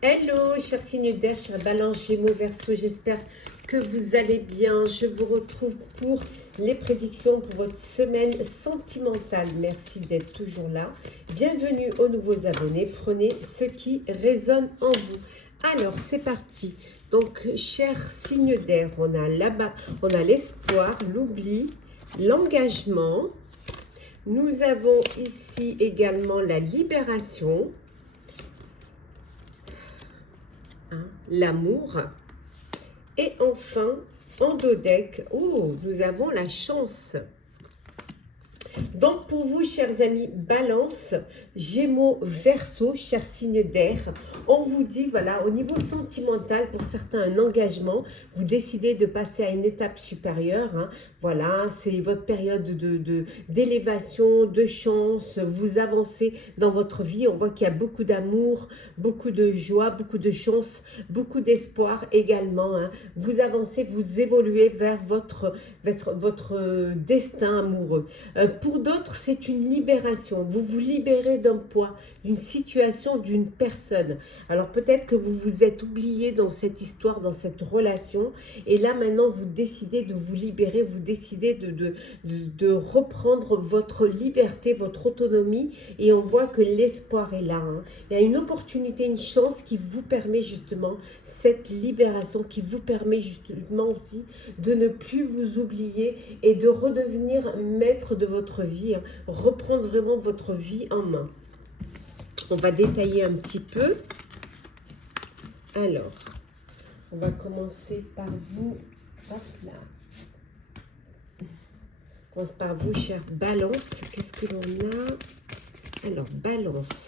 Hello, chers signes d'air, chers balances, gémeaux, verseaux, j'espère que vous allez bien. Je vous retrouve pour les prédictions pour votre semaine sentimentale. Merci d'être toujours là. Bienvenue aux nouveaux abonnés. Prenez ce qui résonne en vous. Alors, c'est parti. Donc, chers signes d'air, on a là-bas, on a l'espoir, l'oubli, l'engagement. Nous avons ici également la libération. L'amour. Et enfin, en dos deck, nous avons la chance. Donc pour vous, chers amis, Balance, Gémeaux, Verseau, chers signes d'air, on vous dit, voilà, au niveau sentimental, pour certains, un engagement, vous décidez de passer à une étape supérieure, hein, voilà, c'est votre période d'élévation, de chance, vous avancez dans votre vie, on voit qu'il y a beaucoup d'amour, beaucoup de joie, beaucoup de chance, beaucoup d'espoir également, hein, vous avancez, vous évoluez vers votre destin amoureux. Pour d'autres, c'est une libération. Vous vous libérez d'un poids, d'une situation, d'une personne. Alors peut-être que vous vous êtes oublié dans cette histoire, dans cette relation. Et là, maintenant, vous décidez de vous libérer. Vous décidez de reprendre votre liberté, votre autonomie. Et on voit que l'espoir est là, hein. Il y a une opportunité, une chance qui vous permet justement cette libération, qui vous permet justement aussi de ne plus vous oublier et de redevenir maître de votre vie, hein, reprendre vraiment votre vie en main. On va détailler un petit peu. Alors, on va commencer par vous. Hop là. On commence par vous, chère Balance. Qu'est-ce que l'on a? Alors, Balance.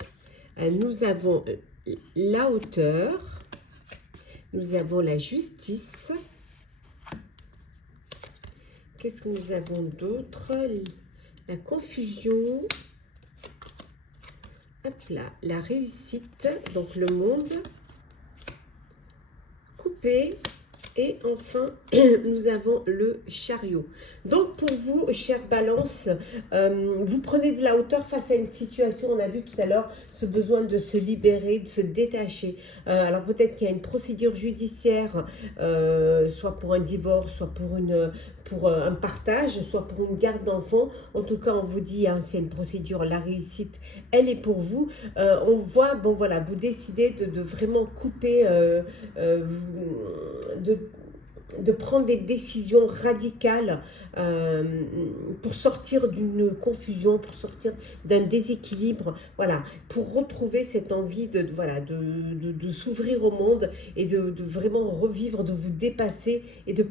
Nous avons la hauteur. Nous avons la justice. Qu'est-ce que nous avons d'autre? La confusion. Hop là, la réussite, donc le monde. Coupé. Et enfin, nous avons le chariot. Donc, pour vous, chère Balance, vous prenez de la hauteur face à une situation. On a vu tout à l'heure ce besoin de se libérer, de se détacher. Alors, peut-être qu'il y a une procédure judiciaire, soit pour un divorce, soit pour un partage, soit pour une garde d'enfants. En tout cas, on vous dit, hein, c'est une procédure, la réussite, elle est pour vous. On voit, bon voilà, vous décidez de vraiment couper, de prendre des décisions radicales pour sortir d'une confusion, pour sortir d'un déséquilibre, voilà, pour retrouver cette envie voilà, de s'ouvrir au monde et de vraiment revivre, de vous dépasser et de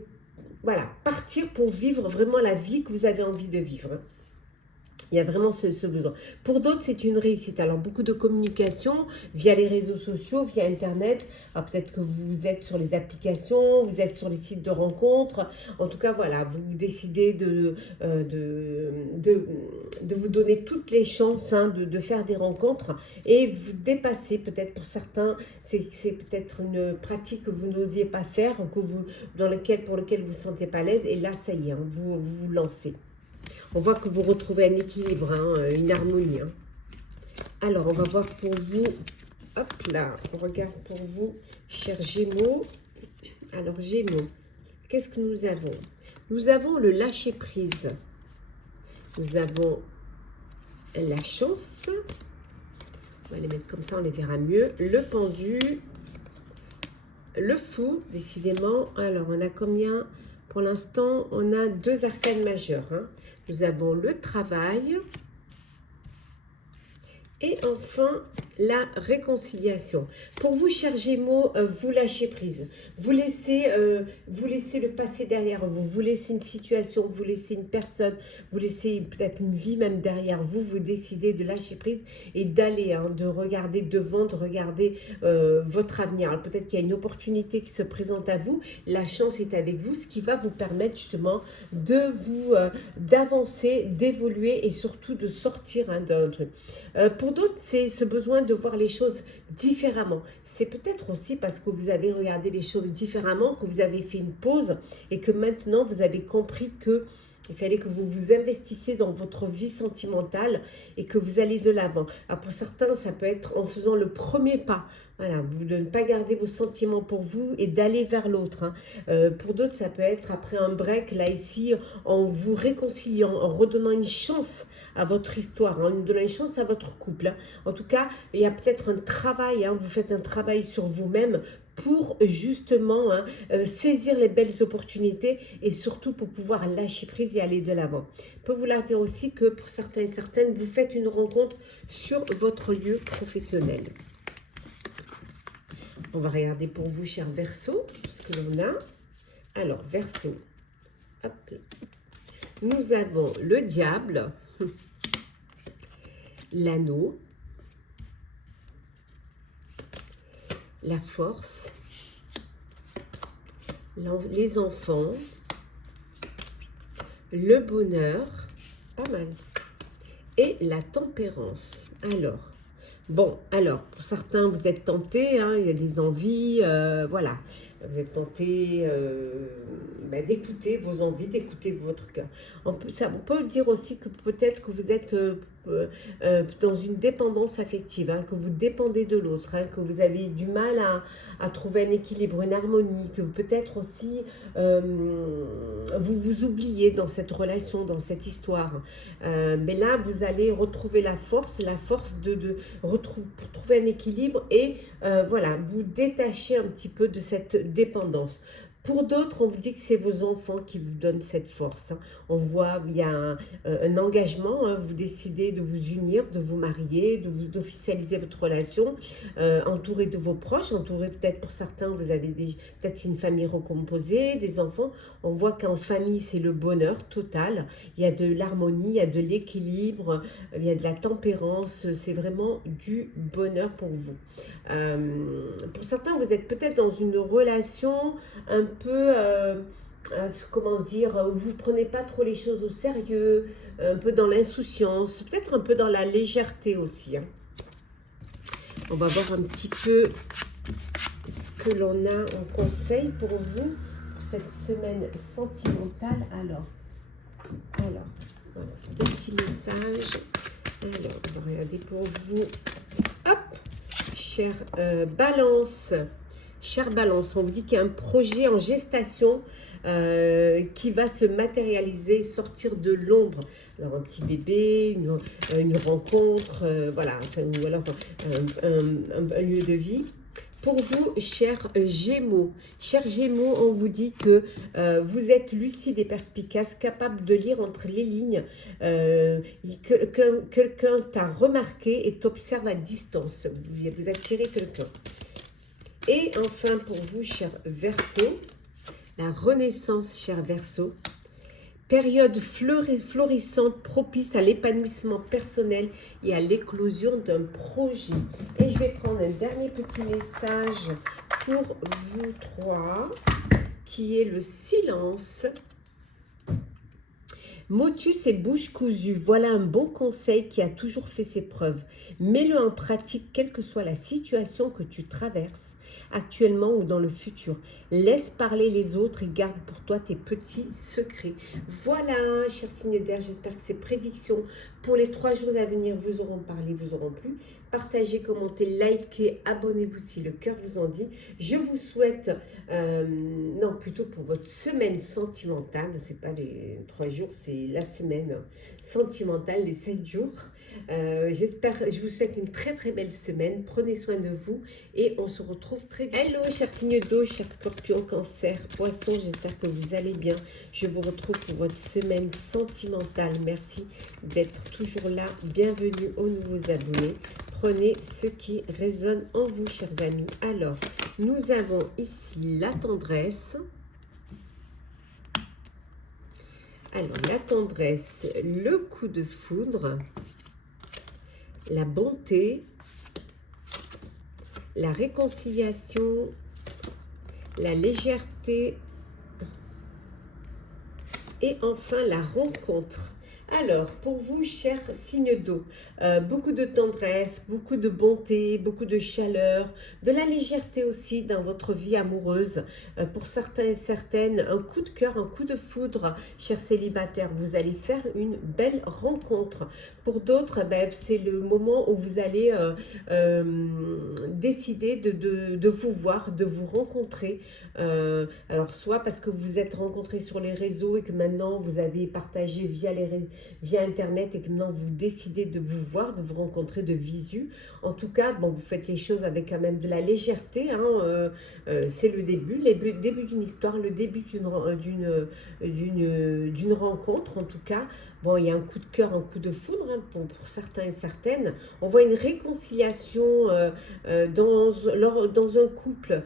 voilà, partir pour vivre vraiment la vie que vous avez envie de vivre. Il y a vraiment ce besoin. Pour d'autres, c'est une réussite. Alors, beaucoup de communication via les réseaux sociaux, via Internet. Alors, peut-être que vous êtes sur les applications, vous êtes sur les sites de rencontres. En tout cas, voilà, vous décidez de vous donner toutes les chances, hein, de faire des rencontres et vous dépasser. Peut-être pour certains, c'est peut-être une pratique que vous n'osiez pas faire, pour lequel vous ne vous sentez pas à l'aise. Et là, ça y est, hein, vous lancez. On voit que vous retrouvez un équilibre, hein, une harmonie. Hein. Alors, on va voir pour vous. Hop là, on regarde pour vous, chers Gémeaux. Alors, Gémeaux, qu'est-ce que nous avons? Nous avons le lâcher-prise. Nous avons la chance. On va les mettre comme ça, on les verra mieux. Le pendu. Le fou, décidément. Alors, on a combien? Pour l'instant, on a 2 arcanes majeures. Hein. Nous avons le travail et enfin la réconciliation. Pour vous, chers Gémeaux, vous lâchez prise. Vous laissez le passé derrière vous. Vous laissez une situation, vous laissez une personne, vous laissez peut-être une vie même derrière vous. Vous décidez de lâcher prise et d'aller, hein, de regarder devant, de regarder votre avenir. Peut-être qu'il y a une opportunité qui se présente à vous. La chance est avec vous, ce qui va vous permettre justement d'avancer, d'évoluer et surtout de sortir, hein, d'un truc. Pour d'autres, c'est ce besoin de voir les choses différemment. C'est peut-être aussi parce que vous avez regardé les choses différemment, que vous avez fait une pause et que maintenant vous avez compris que Il fallait que vous vous investissiez dans votre vie sentimentale et que vous allez de l'avant. Alors pour certains, ça peut être en faisant le premier pas. Voilà, vous de ne pas garder vos sentiments pour vous et d'aller vers l'autre. Hein. Pour d'autres, ça peut être après un break, là ici, en vous réconciliant, en redonnant une chance à votre histoire, en donnant une chance à votre couple. Hein. En tout cas, il y a peut-être un travail, hein, vous faites un travail sur vous-même pour justement saisir les belles opportunités et surtout pour pouvoir lâcher prise et aller de l'avant. Je peux vous leur dire aussi que pour certains et certaines, vous faites une rencontre sur votre lieu professionnel. On va regarder pour vous, cher Verseau, ce que l'on a. Alors, Verseau, hop là. Nous avons le diable, l'anneau, la force, les enfants, le bonheur, pas mal, et la tempérance. Alors, pour certains, vous êtes tentés, hein, il y a des envies, voilà, vous êtes tentés d'écouter vos envies, d'écouter votre cœur. On peut dire aussi que peut-être que vous êtes dans une dépendance affective, hein, que vous dépendez de l'autre, hein, que vous avez du mal à trouver un équilibre, une harmonie, que peut-être aussi vous vous oubliez dans cette relation, dans cette histoire. Mais là, vous allez retrouver la force pour trouver un équilibre et voilà, vous détacher un petit peu de cette dépendance. Pour d'autres, on vous dit que c'est vos enfants qui vous donnent cette force. Hein. On voit, il y a un engagement, hein, vous décidez de vous unir, de vous marier, d'officialiser votre relation, entouré de vos proches, entouré peut-être pour certains, vous avez peut-être une famille recomposée, des enfants. On voit qu'en famille, c'est le bonheur total. Il y a de l'harmonie, il y a de l'équilibre, il y a de la tempérance. C'est vraiment du bonheur pour vous. Pour certains, vous êtes peut-être dans une relation un peu, comment dire, vous ne prenez pas trop les choses au sérieux, un peu dans l'insouciance, peut-être un peu dans la légèreté aussi. Hein. On va voir un petit peu ce que l'on a en conseil pour vous, pour cette semaine sentimentale. Alors voilà, deux petits messages. Alors, on va regarder pour vous. Hop, chère Balance. Chère Balance, on vous dit qu'il y a un projet en gestation qui va se matérialiser, sortir de l'ombre. Alors un petit bébé, une rencontre, voilà, ou alors un lieu de vie. Pour vous, chers Gémeaux, on vous dit que vous êtes lucide et perspicace, capable de lire entre les lignes. Quelqu'un t'a remarqué et t'observe à distance. Vous attirez quelqu'un. Et enfin, pour vous, cher Verseau, la renaissance, cher Verseau, période florissante propice à l'épanouissement personnel et à l'éclosion d'un projet. Et je vais prendre un dernier petit message pour vous trois, qui est le silence. Motus et bouche cousue, voilà un bon conseil qui a toujours fait ses preuves. Mets-le en pratique, quelle que soit la situation que tu traverses, actuellement ou dans le futur. Laisse parler les autres et garde pour toi tes petits secrets. Voilà, chers signes d'air, j'espère que ces prédictions pour les 3 jours à venir vous auront parlé, vous auront plu. Partagez, commentez, likez, abonnez-vous si le cœur vous en dit. Je vous souhaite, non, plutôt pour votre semaine sentimentale, c'est pas les 3 jours, c'est la semaine sentimentale, les 7 jours. Je vous souhaite une très très belle semaine. Prenez soin de vous et on se retrouve très vite. Hello, chers signes d'eau, chers scorpions, cancer, poissons, j'espère que vous allez bien. Je vous retrouve pour votre semaine sentimentale. Merci d'être toujours là. Bienvenue aux nouveaux abonnés. Prenez ce qui résonne en vous, chers amis. Alors, nous avons ici la tendresse. Alors, la tendresse, le coup de foudre, la bonté, la réconciliation, la légèreté et enfin la rencontre. Alors, pour vous, chers signes d'eau, beaucoup de tendresse, beaucoup de bonté, beaucoup de chaleur, de la légèreté aussi dans votre vie amoureuse. Pour certains et certaines, un coup de cœur, un coup de foudre, chers célibataires. Vous allez faire une belle rencontre. Pour d'autres, ben, c'est le moment où vous allez décider de vous voir, de vous rencontrer. Alors, soit parce que vous vous êtes rencontrés sur les réseaux et que maintenant vous avez partagé via Internet et que maintenant vous décidez de vous voir, de vous rencontrer de visu. En tout cas, bon, vous faites les choses avec quand même de la légèreté. Hein, c'est le début d'une histoire, le début d'une rencontre en tout cas. Bon, il y a un coup de cœur, un coup de foudre hein, pour certains et certaines. On voit une réconciliation dans un couple.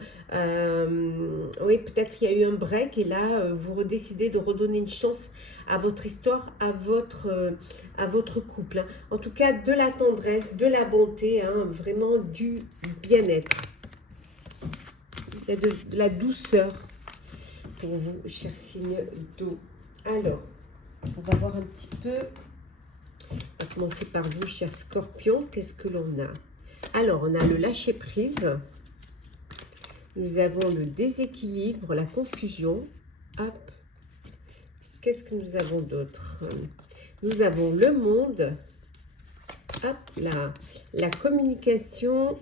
Oui, peut-être il y a eu un break et là, vous décidez de redonner une chance à votre histoire, à votre couple. Hein. En tout cas, de la tendresse, de la bonté, hein, vraiment du bien-être. Il y a de la douceur pour vous, chers signes d'eau. Alors, on va voir un petit peu. On va commencer par vous, chers scorpions. Qu'est-ce que l'on a? Alors, on a le lâcher-prise. Nous avons le déséquilibre, la confusion. Hop. Qu'est-ce que nous avons d'autre? Nous avons le monde. Hop là. La communication,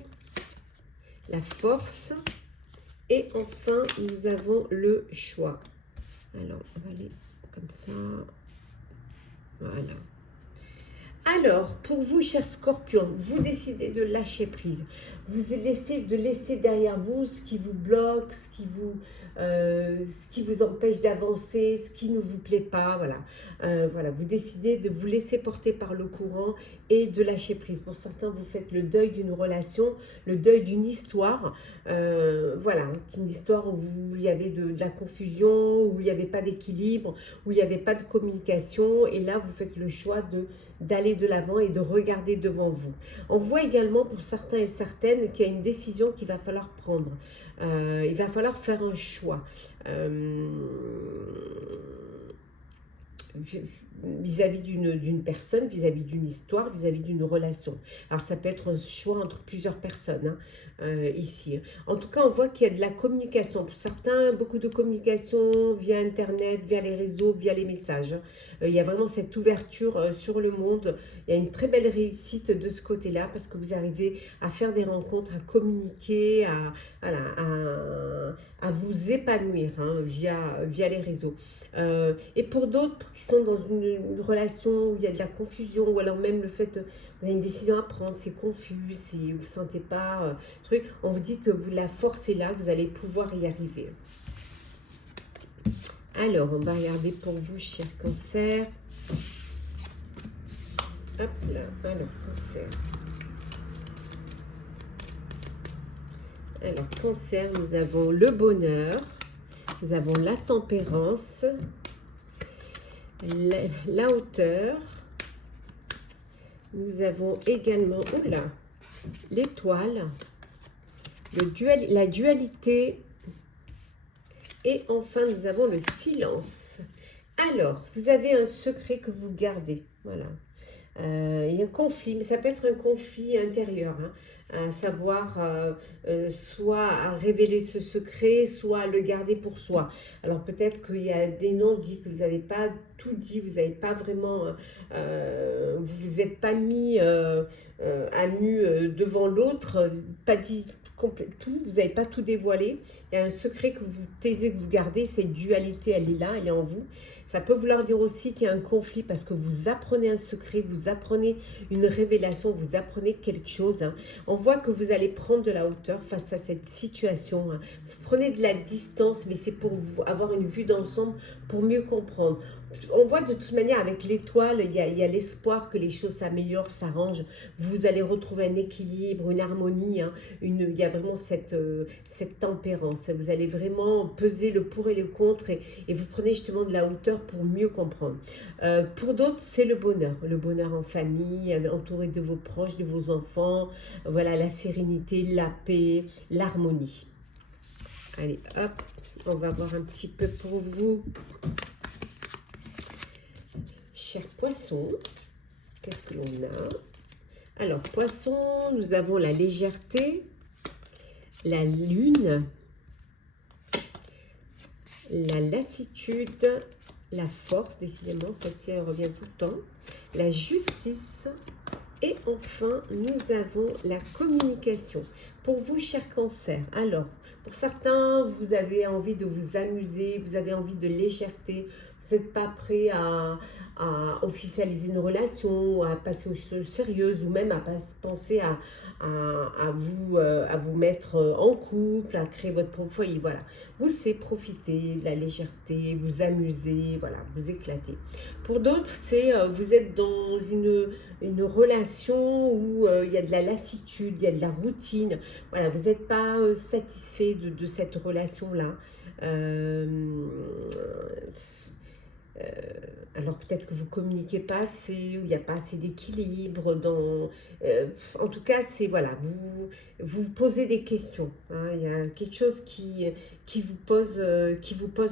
la force. Et enfin, nous avons le choix. Alors, on va aller comme ça. Voilà. Alors, pour vous, chers scorpions, vous décidez de lâcher prise. Vous laissez derrière vous ce qui vous bloque, ce qui vous empêche d'avancer, ce qui ne vous plaît pas. Voilà. Voilà. Vous décidez de vous laisser porter par le courant et de lâcher prise. Pour certains, vous faites le deuil d'une relation, le deuil d'une histoire. Voilà, une histoire où il y avait de la confusion, où il n'y avait pas d'équilibre, où il n'y avait pas de communication. Et là, vous faites le choix d'aller de l'avant et de regarder devant vous. On voit également pour certains et certaines qu'il y a une décision qu'il va falloir prendre. Il va falloir faire un choix. Vis-à-vis d'une personne, vis-à-vis d'une histoire, vis-à-vis d'une relation. Alors ça peut être un choix entre plusieurs personnes ici. En tout cas, on voit qu'il y a de la communication. Pour certains, beaucoup de communication via Internet, via les réseaux, via les messages. Il y a vraiment cette ouverture sur le monde. Il y a une très belle réussite de ce côté-là parce que vous arrivez à faire des rencontres, à communiquer, à vous épanouir hein, via les réseaux. Et pour d'autres qui sont dans une relation où il y a de la confusion, ou alors même le fait, vous avez une décision à prendre, c'est confus, vous ne sentez pas, truc, on vous dit que la force est là, vous allez pouvoir y arriver. Alors, on va regarder pour vous, cher Cancer. Hop là, alors, Cancer. Alors, Cancer, nous avons le bonheur. Nous avons la tempérance, la hauteur. Nous avons également l'étoile, la dualité. Et enfin, nous avons le silence. Alors, vous avez un secret que vous gardez. Voilà. Il y a un conflit, mais ça peut être un conflit intérieur, hein, à savoir soit à révéler ce secret, soit à le garder pour soi. Alors peut-être qu'il y a des non-dits, que vous n'avez pas tout dit, vous n'avez pas vraiment, vous vous êtes pas mis à nu devant l'autre, pas dit tout, vous n'avez pas tout dévoilé. Il y a un secret que vous taisez, que vous gardez, cette dualité, elle est là, elle est en vous. Ça peut vouloir dire aussi qu'il y a un conflit parce que vous apprenez un secret, vous apprenez une révélation, vous apprenez quelque chose. Hein. On voit que vous allez prendre de la hauteur face à cette situation. Hein. Vous prenez de la distance, mais c'est pour vous avoir une vue d'ensemble, pour mieux comprendre. On voit de toute manière avec l'étoile, il y a l'espoir que les choses s'améliorent, s'arrangent. Vous allez retrouver un équilibre, une harmonie. Hein, il y a vraiment cette tempérance. Vous allez vraiment peser le pour et le contre et vous prenez justement de la hauteur pour mieux comprendre. Pour d'autres, c'est le bonheur en famille, entouré de vos proches, de vos enfants. Voilà, la sérénité, la paix, l'harmonie. Allez, hop, on va voir un petit peu pour vous. cher Poisson, qu'est-ce que l'on a? Alors, Poisson, nous avons la légèreté, la lune, la lassitude, la force, décidément, celle-ci elle revient tout le temps, la justice et enfin, nous avons la communication. Pour vous, cher Cancer, alors, pour certains, vous avez envie de vous amuser, vous avez envie de légèreté, vous n'êtes pas prêt à officialiser une relation, à passer aux choses sérieuses ou même à penser à vous mettre en couple, à créer votre propre foyer. Voilà, vous c'est profiter de la légèreté, vous amuser, voilà, vous éclater. Pour d'autres, c'est vous êtes dans une relation où il y a de la lassitude, il y a de la routine. Voilà, vous n'êtes pas satisfait de cette relation-là. Alors peut-être que vous communiquez pas assez, ou il n'y a pas assez d'équilibre dans... en tout cas, c'est voilà, vous posez des questions. Hein, il y a quelque chose qui vous pose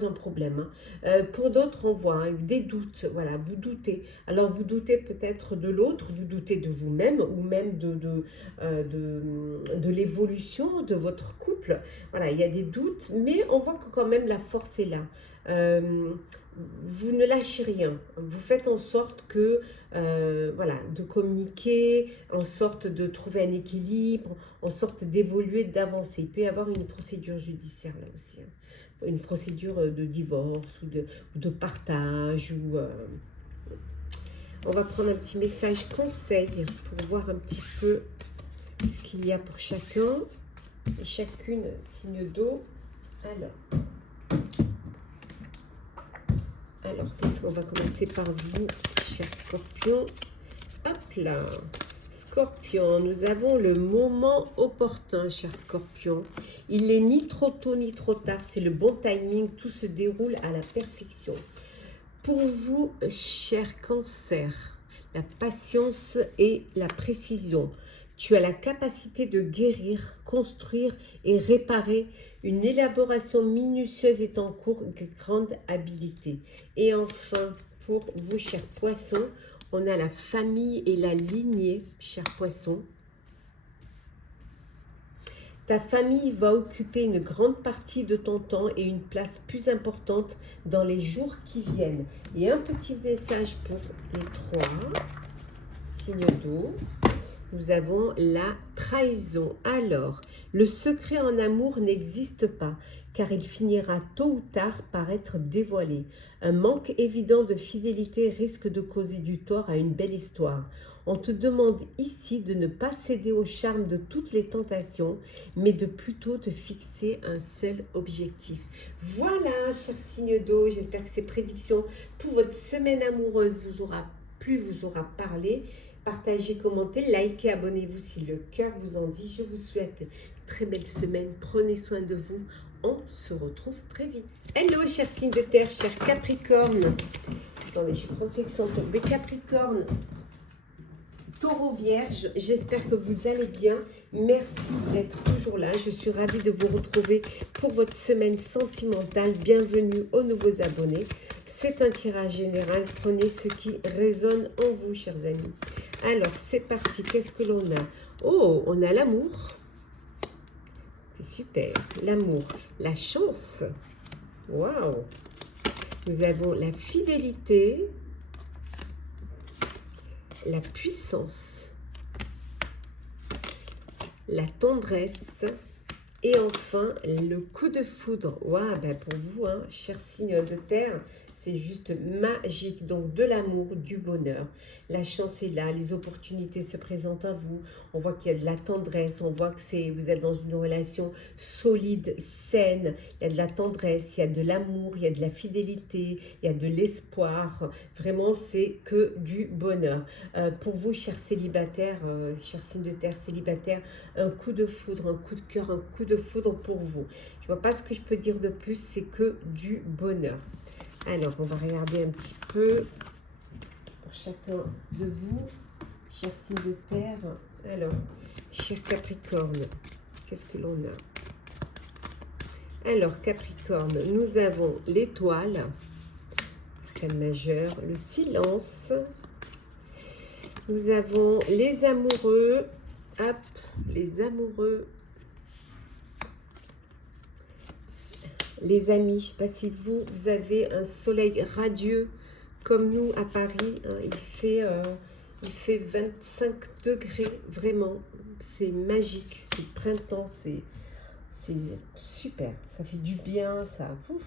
un problème. Hein. Pour d'autres, on voit hein, des doutes. Voilà, vous doutez. Alors vous doutez peut-être de l'autre, vous doutez de vous-même ou même de l'évolution de votre couple. Voilà, il y a des doutes, mais on voit que quand même la force est là. Vous ne lâchez rien, vous faites en sorte que, voilà, de communiquer, en sorte de trouver un équilibre, en sorte d'évoluer, d'avancer. Il peut y avoir une procédure judiciaire là aussi, hein. Une procédure de divorce ou de partage. On va prendre un petit message conseil pour voir un petit peu ce qu'il y a pour chacun et chacune, signe d'eau. Alors, qu'est-ce qu'on va commencer par vous, cher Scorpion. Hop là, Scorpion, nous avons le moment opportun, cher Scorpion. Il n'est ni trop tôt ni trop tard, c'est le bon timing, tout se déroule à la perfection. Pour vous, cher Cancer, la patience et la précision. Tu as la capacité de guérir, construire et réparer. Une élaboration minutieuse est en cours, grande habileté. Et enfin, pour vous, chers Poissons, on a la famille et la lignée, chers Poissons. Ta famille va occuper une grande partie de ton temps et une place plus importante dans les jours qui viennent. Et un petit message pour les trois signes d'eau. Nous avons la trahison. Alors, le secret en amour n'existe pas, car il finira tôt ou tard par être dévoilé. Un manque évident de fidélité risque de causer du tort à une belle histoire. On te demande ici de ne pas céder au charme de toutes les tentations, mais de plutôt te fixer un seul objectif. Voilà, chers signes d'eau, j'espère que ces prédictions pour votre semaine amoureuse vous aura plu, vous aura parlé. Partagez, commentez, likez, abonnez-vous si le cœur vous en dit. Je vous souhaite une très belle semaine. Prenez soin de vous. On se retrouve très vite. Hello, chers signes de terre, chers Capricorne. Attendez, je vais prendre section tombée. Capricorne, Taureau, Vierge. J'espère que vous allez bien. Merci d'être toujours là. Je suis ravie de vous retrouver pour votre semaine sentimentale. Bienvenue aux nouveaux abonnés. C'est un tirage général. Prenez ce qui résonne en vous, chers amis. Alors, c'est parti. Qu'est-ce que l'on a? Oh, on a l'amour. C'est super. L'amour. La chance. Waouh. Nous avons la fidélité. La puissance. La tendresse. Et enfin, le coup de foudre. Waouh, ben pour vous, hein, chers signes de terre, c'est juste magique. Donc, de l'amour, du bonheur. La chance est là, les opportunités se présentent à vous. On voit qu'il y a de la tendresse, on voit que vous êtes dans une relation solide, saine. Il y a de la tendresse, il y a de l'amour, il y a de la fidélité, il y a de l'espoir. Vraiment, c'est que du bonheur. Pour vous, chers célibataires, chers signes de terre célibataires, un coup de foudre, un coup de cœur, un coup de foudre pour vous. Je ne vois pas ce que je peux dire de plus, c'est que du bonheur. Alors, on va regarder un petit peu pour chacun de vous, chers signes de terre. Alors, cher Capricorne, qu'est-ce que l'on a? Alors, Capricorne, nous avons l'étoile, l'arcane majeur, le silence. Nous avons les amoureux. Hop, les amoureux. Les amis, je ne sais pas si vous avez un soleil radieux comme nous à Paris. Hein, il fait 25 degrés, vraiment. C'est magique, c'est printemps, c'est super. Ça fait du bien, ça. Ouf.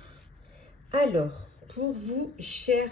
Alors, pour vous, chers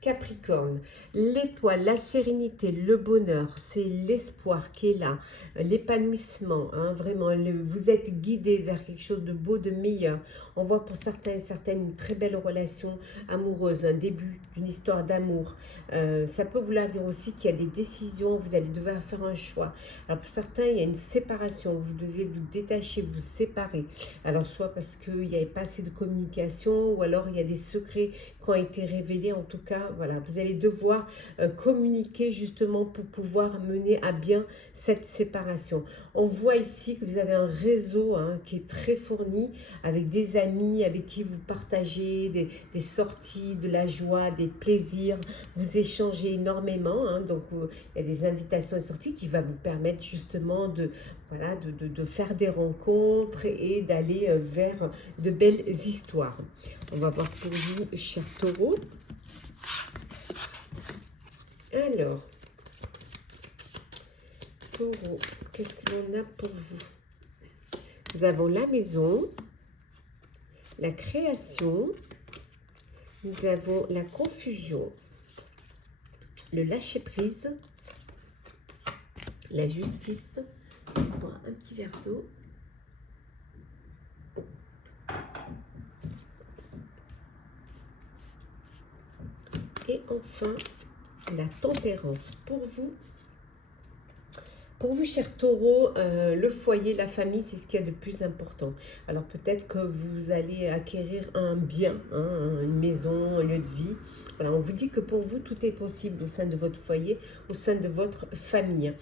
Capricorne, l'étoile, la sérénité, le bonheur, c'est l'espoir qui est là, l'épanouissement, hein, vraiment, vous êtes guidé vers quelque chose de beau, de meilleur. On voit pour certains et certaines une très belle relation amoureuse, un début d'une histoire d'amour. Ça peut vouloir dire aussi qu'il y a des décisions, vous allez devoir faire un choix. Alors pour certains, il y a une séparation, vous devez vous détacher, vous séparer. Alors soit parce qu'il n'y avait pas assez de communication, ou alors il y a des secrets qui ont été révélés, en tout cas, voilà, vous allez devoir communiquer justement pour pouvoir mener à bien cette séparation. On voit ici que vous avez un réseau hein, qui est très fourni avec des amis avec qui vous partagez des sorties, de la joie, des plaisirs. Vous échangez énormément, hein, donc il y a des invitations et sorties qui vont vous permettre justement de, voilà, de faire des rencontres et d'aller vers de belles histoires. On va voir pour vous, chers taureaux. Alors, taureau, qu'est-ce que l'on a pour vous? Nous avons la maison, la création, nous avons la confusion, le lâcher-prise, la justice. On va boire un petit verre d'eau. Et enfin, la tempérance. Pour vous, chers taureaux, le foyer, la famille, c'est ce qu'il y a de plus important. Alors peut-être que vous allez acquérir un bien, hein, une maison, un lieu de vie. Voilà, on vous dit que pour vous, tout est possible au sein de votre foyer, au sein de votre famille.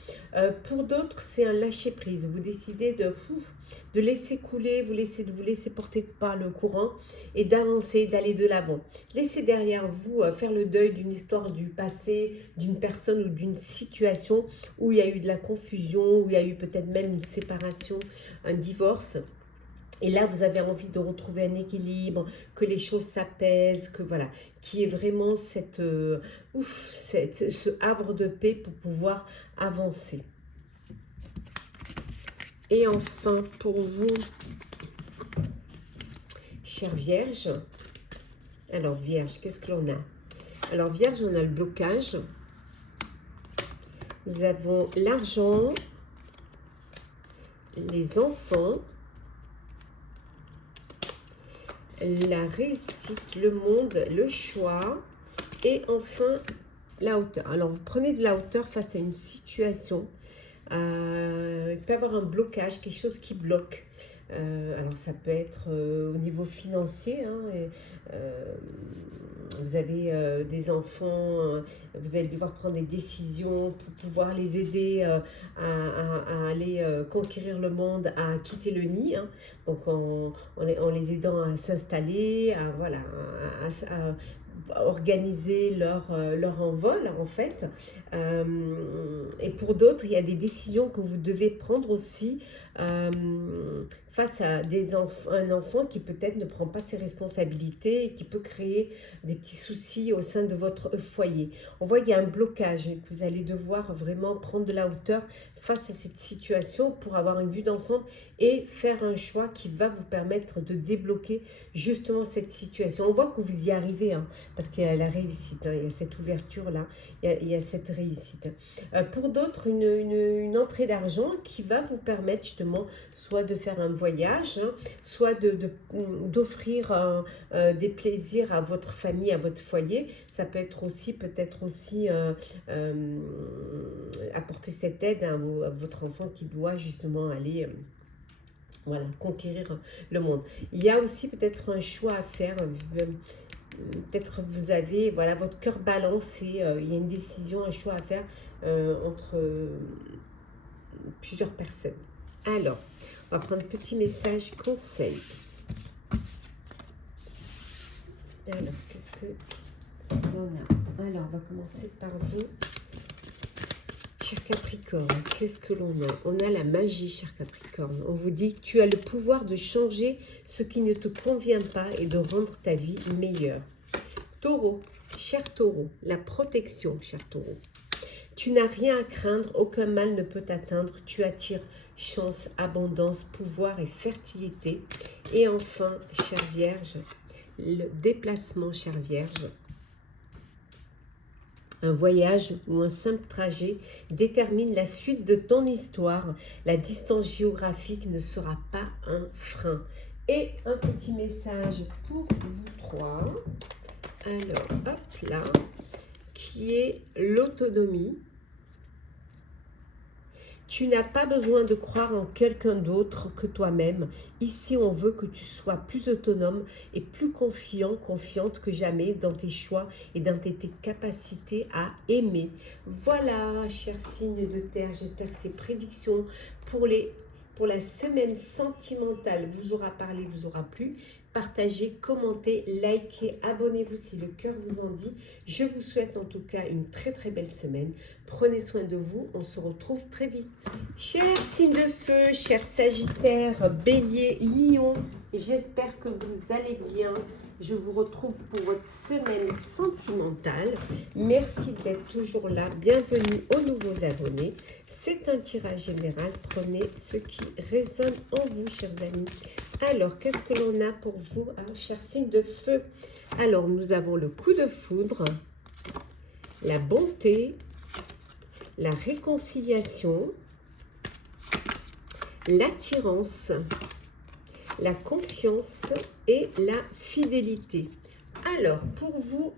Pour d'autres, c'est un lâcher-prise. Vous décidez de laisser couler, vous laisser porter par le courant et d'avancer, d'aller de l'avant. Laissez derrière vous faire le deuil d'une histoire du passé, d'une personne ou d'une situation où il y a eu de la confusion, où il y a eu peut-être même une séparation, un divorce. Et là, vous avez envie de retrouver un équilibre, que les choses s'apaisent, que voilà, qui est vraiment ce havre de paix pour pouvoir avancer. Et enfin, pour vous, chère Vierge, alors Vierge, qu'est-ce que l'on a? Alors Vierge, on a le blocage. Nous avons l'argent, les enfants, la réussite, le monde, le choix et enfin la hauteur. Alors, vous prenez de la hauteur face à une situation. Il peut y avoir un blocage, quelque chose qui bloque. Alors, ça peut être au niveau financier. Hein, vous avez des enfants, vous allez devoir prendre des décisions pour pouvoir les aider à aller conquérir le monde, à quitter le nid. Hein. Donc, en les aidant à s'installer, voilà, à organiser leur envol, en fait. Et pour d'autres, il y a des décisions que vous devez prendre aussi face à un enfant qui peut-être ne prend pas ses responsabilités et qui peut créer des petits soucis au sein de votre foyer. On voit qu'il y a un blocage et que vous allez devoir vraiment prendre de la hauteur face à cette situation pour avoir une vue d'ensemble et faire un choix qui va vous permettre de débloquer justement cette situation. On voit que vous y arrivez, hein, parce qu'il y a la réussite, hein, il y a cette ouverture-là, il y a cette réussite. Pour d'autres, une entrée d'argent qui va vous permettre justement soit de faire un voyage, hein, soit d'offrir des plaisirs à votre famille, à votre foyer. Ça peut être aussi, peut-être aussi apporter cette aide à votre enfant qui doit justement aller voilà, conquérir le monde. Il y a aussi peut-être un choix à faire. Peut-être vous avez, voilà, votre cœur balancé. Il y a une décision, un choix à faire entre plusieurs personnes. Alors, on va prendre un petit message conseil. Alors, qu'est-ce que Alors, on va commencer par vous. Cher Capricorne, qu'est-ce que l'on a? On a la magie, cher Capricorne. On vous dit que tu as le pouvoir de changer ce qui ne te convient pas et de rendre ta vie meilleure. Taureau, cher Taureau, la protection, cher Taureau. Tu n'as rien à craindre, aucun mal ne peut t'atteindre. Tu attires chance, abondance, pouvoir et fertilité. Et enfin, chère Vierge, le déplacement, chère Vierge. Un voyage ou un simple trajet détermine la suite de ton histoire. La distance géographique ne sera pas un frein. Et un petit message pour vous trois. Alors, hop là, qui est l'autonomie. Tu n'as pas besoin de croire en quelqu'un d'autre que toi-même. Ici, on veut que tu sois plus autonome et plus confiant, confiante que jamais dans tes choix et dans tes capacités à aimer. Voilà, chers signes de terre, j'espère que ces prédictions pour la semaine sentimentale vous aura parlé, vous aura plu. Partagez, commentez, likez, abonnez-vous si le cœur vous en dit. Je vous souhaite en tout cas une très très belle semaine. Prenez soin de vous, on se retrouve très vite. Chers signes de feu, chers Sagittaires, Bélier, Lion, j'espère que vous allez bien. Je vous retrouve pour votre semaine sentimentale. Merci d'être toujours là. Bienvenue aux nouveaux abonnés. C'est un tirage général. Prenez ce qui résonne en vous, chers amis. Alors, qu'est-ce que l'on a pour vous, hein, chers signes de feu? Alors, nous avons le coup de foudre, la bonté, la réconciliation, l'attirance, la confiance et la fidélité. Alors, pour vous,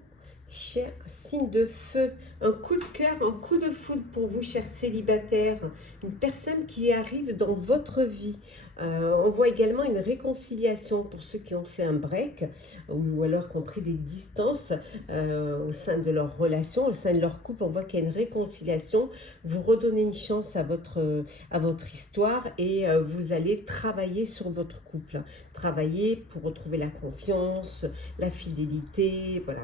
chers signes de feu, un coup de cœur, un coup de foudre pour vous, chers célibataires, une personne qui arrive dans votre vie. On voit également une réconciliation pour ceux qui ont fait un break ou alors qui ont pris des distances au sein de leur relation, au sein de leur couple. On voit qu'il y a une réconciliation. Vous redonnez une chance à votre histoire et vous allez travailler sur votre couple. Travailler pour retrouver la confiance, la fidélité, voilà,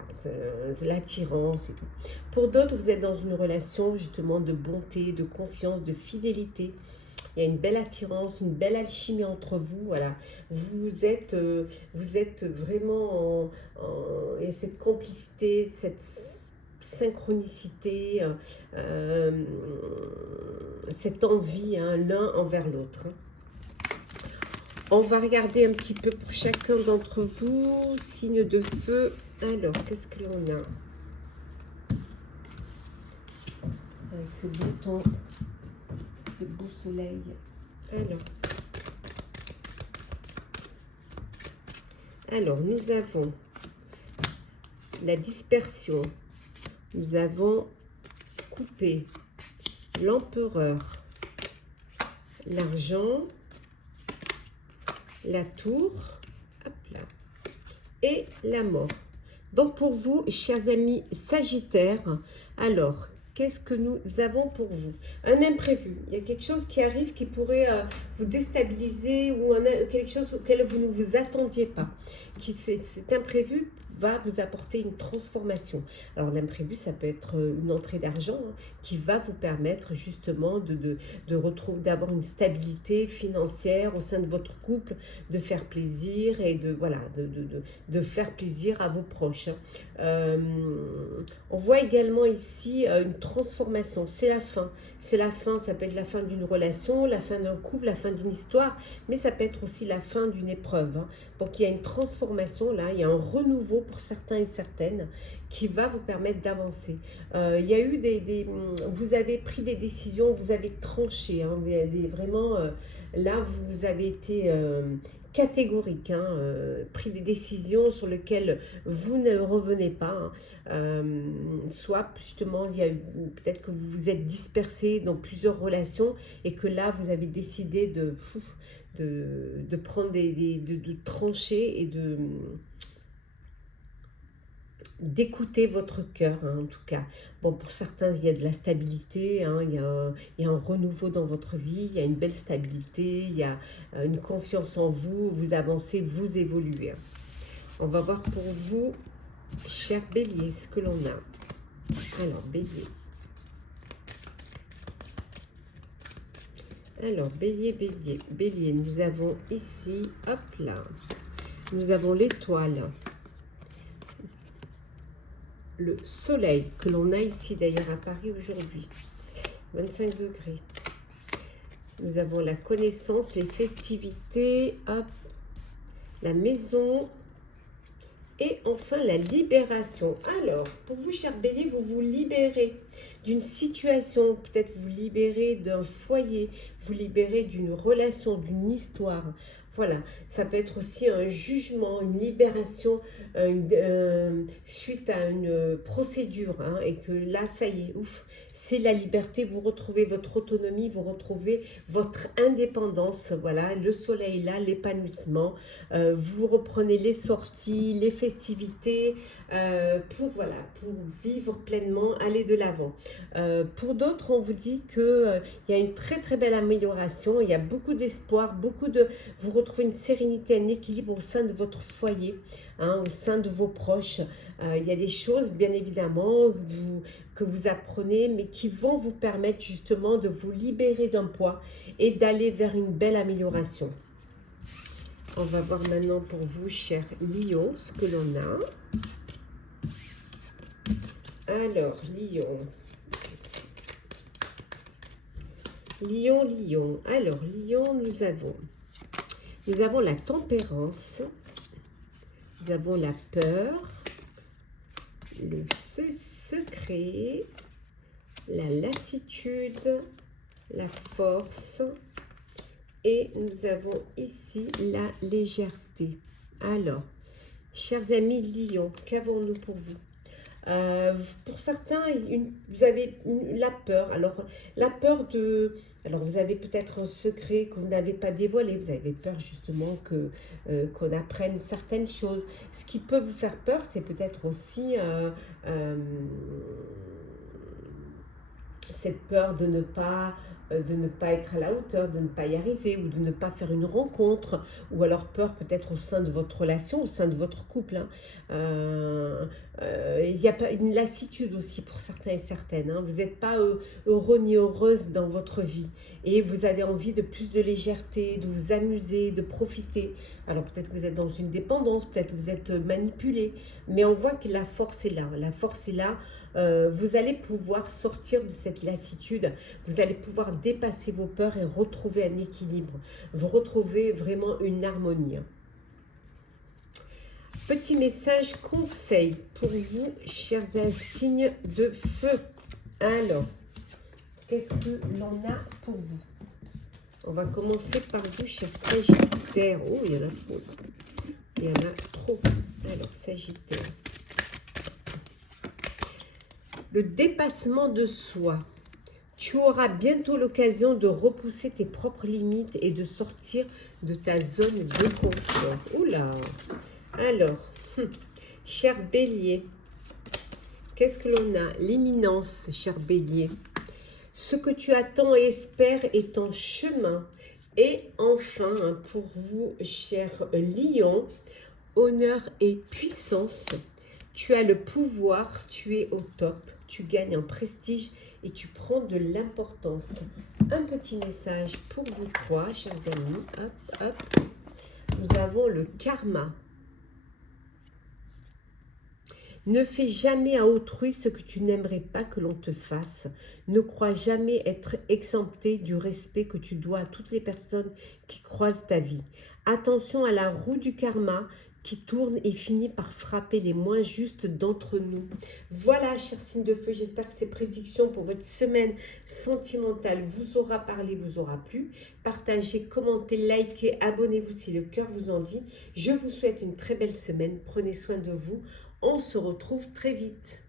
l'attirance et tout. Pour d'autres, vous êtes dans une relation justement de bonté, de confiance, de fidélité. Il y a une belle attirance, une belle alchimie entre vous. Voilà, vous êtes vraiment il y a cette complicité, cette synchronicité, cette envie, hein, l'un envers l'autre. On va regarder un petit peu pour chacun d'entre vous, signe de feu. Alors, qu'est-ce que l'on a avec ce beau temps, ce beau soleil? Alors, nous avons la dispersion, nous avons coupé, l'empereur, l'argent, la tour, hop là, et la mort. Donc pour vous, chers amis Sagittaires, alors, qu'est-ce que nous avons pour vous? Un imprévu. Il y a quelque chose qui arrive qui pourrait vous déstabiliser ou quelque chose auquel vous ne vous attendiez pas. Cet imprévu va vous apporter une transformation. Alors l'imprévu, ça peut être une entrée d'argent hein, qui va vous permettre justement de retrouver, d'avoir une stabilité financière au sein de votre couple, de faire plaisir et de faire plaisir à vos proches. On voit également ici une transformation, c'est la fin. C'est la fin, ça peut être la fin d'une relation, la fin d'un couple, la fin d'une histoire, mais ça peut être aussi la fin d'une épreuve. Hein. Donc il y a une transformation là, il y a un renouveau pour certains et certaines qui va vous permettre d'avancer. Il y a eu vous avez pris des décisions, vous avez tranché, hein, vraiment, là vous avez été catégorique, hein, pris des décisions sur lesquelles vous ne revenez pas, hein. Soit justement il y a peut-être que vous vous êtes dispersé dans plusieurs relations et que là vous avez décidé de prendre de trancher et d'écouter votre cœur, hein, en tout cas. Bon, pour certains, il y a de la stabilité, hein, il y a un renouveau dans votre vie, il y a une belle stabilité, il y a une confiance en vous, vous avancez, vous évoluez. On va voir pour vous cher Bélier, ce que l'on a. Alors, Bélier. Alors, Bélier, Bélier, Bélier, nous avons ici, hop là, nous avons l'étoile, le soleil, que l'on a ici d'ailleurs à Paris aujourd'hui, 25 degrés. Nous avons la connaissance, les festivités, hop, la maison, et enfin la libération. Alors, pour vous, cher Bélier, vous vous libérez d'une situation, peut-être vous libérez d'un foyer, vous libérez d'une relation, d'une histoire. Voilà, ça peut être aussi un jugement, une libération suite à une procédure. Hein, et que là, ça y est, ouf, c'est la liberté. Vous retrouvez votre autonomie, vous retrouvez votre indépendance. Voilà, le soleil là, l'épanouissement. Vous reprenez les sorties, les festivités pour vivre pleinement, aller de l'avant. Pour d'autres, on vous dit qu'il y a une très très belle amélioration, il y a beaucoup d'espoir, vous retrouvez une sérénité, un équilibre au sein de votre foyer, hein, au sein de vos proches. Il y a des choses, bien évidemment, que vous apprenez, mais qui vont vous permettre justement de vous libérer d'un poids et d'aller vers une belle amélioration. On va voir maintenant pour vous, cher Lion, ce que l'on a. Alors, Lion. Lion, Lion. Alors, Lion, nous avons la tempérance, nous avons la peur, le secret, la lassitude, la force, et nous avons ici la légèreté. Alors, chers amis Lion, qu'avons-nous pour vous? Pour certains, vous avez la peur. Alors, la peur de... Alors, vous avez peut-être un secret que vous n'avez pas dévoilé. Vous avez peur justement qu'on apprenne certaines choses. Ce qui peut vous faire peur, c'est peut-être aussi cette peur de ne pas être à la hauteur, de ne pas y arriver ou de ne pas faire une rencontre, ou alors peur peut-être au sein de votre relation, au sein de votre couple. Hein. Il y a pas une lassitude aussi pour certains et certaines. Hein. Vous n'êtes pas heureux ni heureuse dans votre vie et vous avez envie de plus de légèreté, de vous amuser, de profiter. Alors peut-être que vous êtes dans une dépendance, peut-être que vous êtes manipulé, mais on voit que la force est là. La force est là. Vous allez pouvoir sortir de cette lassitude, vous allez pouvoir dépasser vos peurs et retrouver un équilibre, vous retrouvez vraiment une harmonie. Petit message conseil pour vous, chers signes de feu. Alors, qu'est-ce que l'on a pour vous? On va commencer par vous, chers Sagittaires. Oh, il y en a trop. Il y en a trop. Alors, Sagittaire. Le dépassement de soi. Tu auras bientôt l'occasion de repousser tes propres limites et de sortir de ta zone de confort. Oula! Alors, cher Bélier, qu'est-ce que l'on a? L'imminence, cher Bélier. Ce que tu attends et espères est en chemin. Et enfin, pour vous, cher Lion, honneur et puissance. Tu as le pouvoir, tu es au top, tu gagnes en prestige et tu prends de l'importance. Un petit message pour vous trois, chers amis. Hop, hop. Nous avons le karma. Ne fais jamais à autrui ce que tu n'aimerais pas que l'on te fasse. Ne crois jamais être exempté du respect que tu dois à toutes les personnes qui croisent ta vie. Attention à la roue du karma qui tourne et finit par frapper les moins justes d'entre nous. Voilà, chers signes de feu, j'espère que ces prédictions pour votre semaine sentimentale vous aura parlé, vous aura plu. Partagez, commentez, likez, abonnez-vous si le cœur vous en dit. Je vous souhaite une très belle semaine. Prenez soin de vous. On se retrouve très vite.